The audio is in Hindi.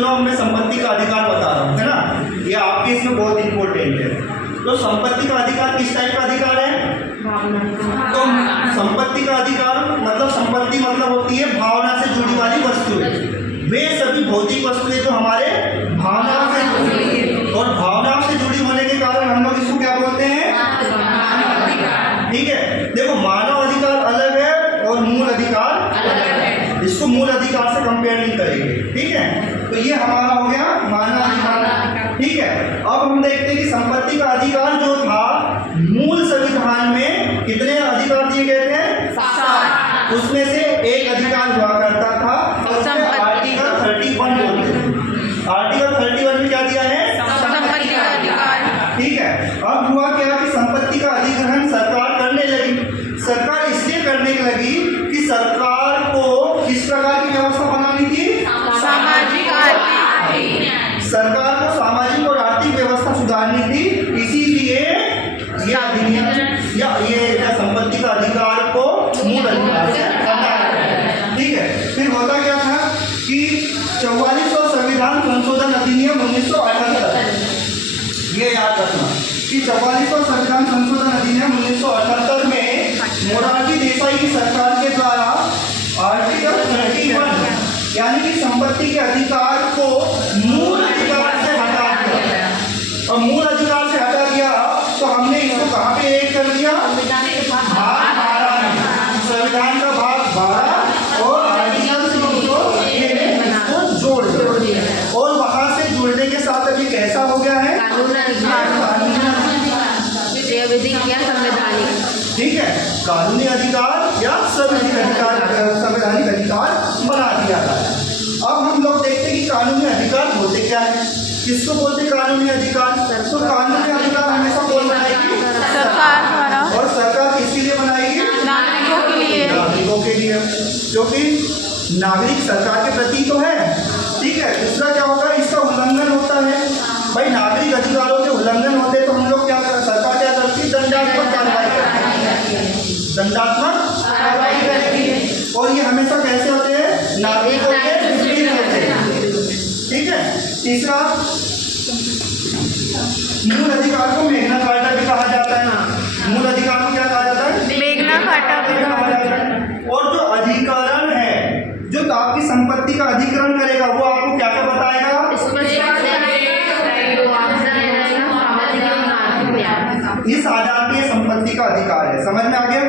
सुनो, मैं संपत्ति का अधिकार बता रहा हूँ, है ना, ये आपके इसमें बहुत इंपॉर्टेंट है। तो संपत्ति का अधिकार किस टाइप का अधिकार है? तो संपत्ति का अधिकार मतलब, संपत्ति मतलब होती है भावना से जुड़ी वाली वस्तुएं, वे सभी भौतिक वस्तुएं जो हमारे भावनाओं से जुड़ी, और भावनाओं से जुड़ी होने के कारण हम लोग इसको क्या बोलते हैं? ठीक है, देखो मानव अधिकार अलग है और मूल अधिकार अलग है, इसको मूल अधिकार से कंपेयर नहीं करेंगे। ठीक है, तो ये हमारा हो गया मानव अधिकार। ठीक है, अब हम देखते हैं कि संपत्ति का अधिकार जो था मूल संविधान में कितने अधिकार दिए गए थे? 7। उसमें से एक अधिकार हुआ करता था आर्टिकल 31 बोलते हैं। आर्टिकल 31 में क्या दिया है? संपत्ति का अधिकार। ठीक है, अब हुआ क्या कि संपत्ति का अधिग्रहण सरकार करने लगी। सरकार इसलिए करने लगी कि सरकार को किस प्रकार की व्यवस्था बनानी थी? सामाजिक आर्थिक। सरकार को सामाजिक और आर्थिक व्यवस्था सुधारनी थी, इसीलिए ये अधिनियम या ये संपत्ति का अधिकार को मूल अधिकार से हटाया। ठीक है, फिर होता क्या था कि 44वां संविधान संशोधन अधिनियम 1978, ये याद रखना कि 44वां संविधान संशोधन अधिनियम 1978 में मोरारजी देसाई की सरकार के द्वारा आर्टिकल 31 यानी कि संपत्ति के अधिकार को मूल अधिकार से हटा दिया, और मूल अधिकार से हटा दिया तो हमने इसको कहाँ पे ऐड कर दिया? भाग 12 में, संविधान का भाग 12 और आर्टिकल 300 इसको जोड़ दिया, और वहाँ से जुड़ने के साथ अभी कैसा हो गया है? संवैधानिक। ठीक है, कानूनी अधिकार या संवैधानिक अधिकार, संवैधानिक अधिकार बना दिया था। अब हम लोग देखते हैं कि कानूनी अधिकार होते क्या है, किसको बोलते हैं कानूनी अधिकार? तो कानूनी अधिकार हमेशा कौन बनाएगी? सरकार द्वारा। और सरकार किसके लिए बनाएगी? नागरिकों के लिए। नागरिकों के लिए, क्योंकि नागरिक सरकार के प्रति तो है। ठीक है, दूसरा क्या होगा? इसका उल्लंघन होता है। भाई नागरिक अधिकारों के उल्लंघन होते हैं तो हम लोग क्या कर, सरकार क्या करती है? दंडात्मक कार्रवाई करती है, दंडात्मक कार्रवाई करेगी, और ये हमेशा कैसे होते हैं? नागरिकों के विरुद्ध होते हैं। ठीक है, तीसरा मूल अधिकार को मेग्ना कार्टा भी कहा जाता है। मूल अधिकार को क्या कहा जाता है? मेग्ना कार्टा भी कहा जाता है। और जो अधिकरण है, जो आपकी संपत्ति का अधिकरण करेगा, वो आपको क्या क्या बताएगा? इस आधार पे संपत्ति का अधिकार है। समझ में आ गया?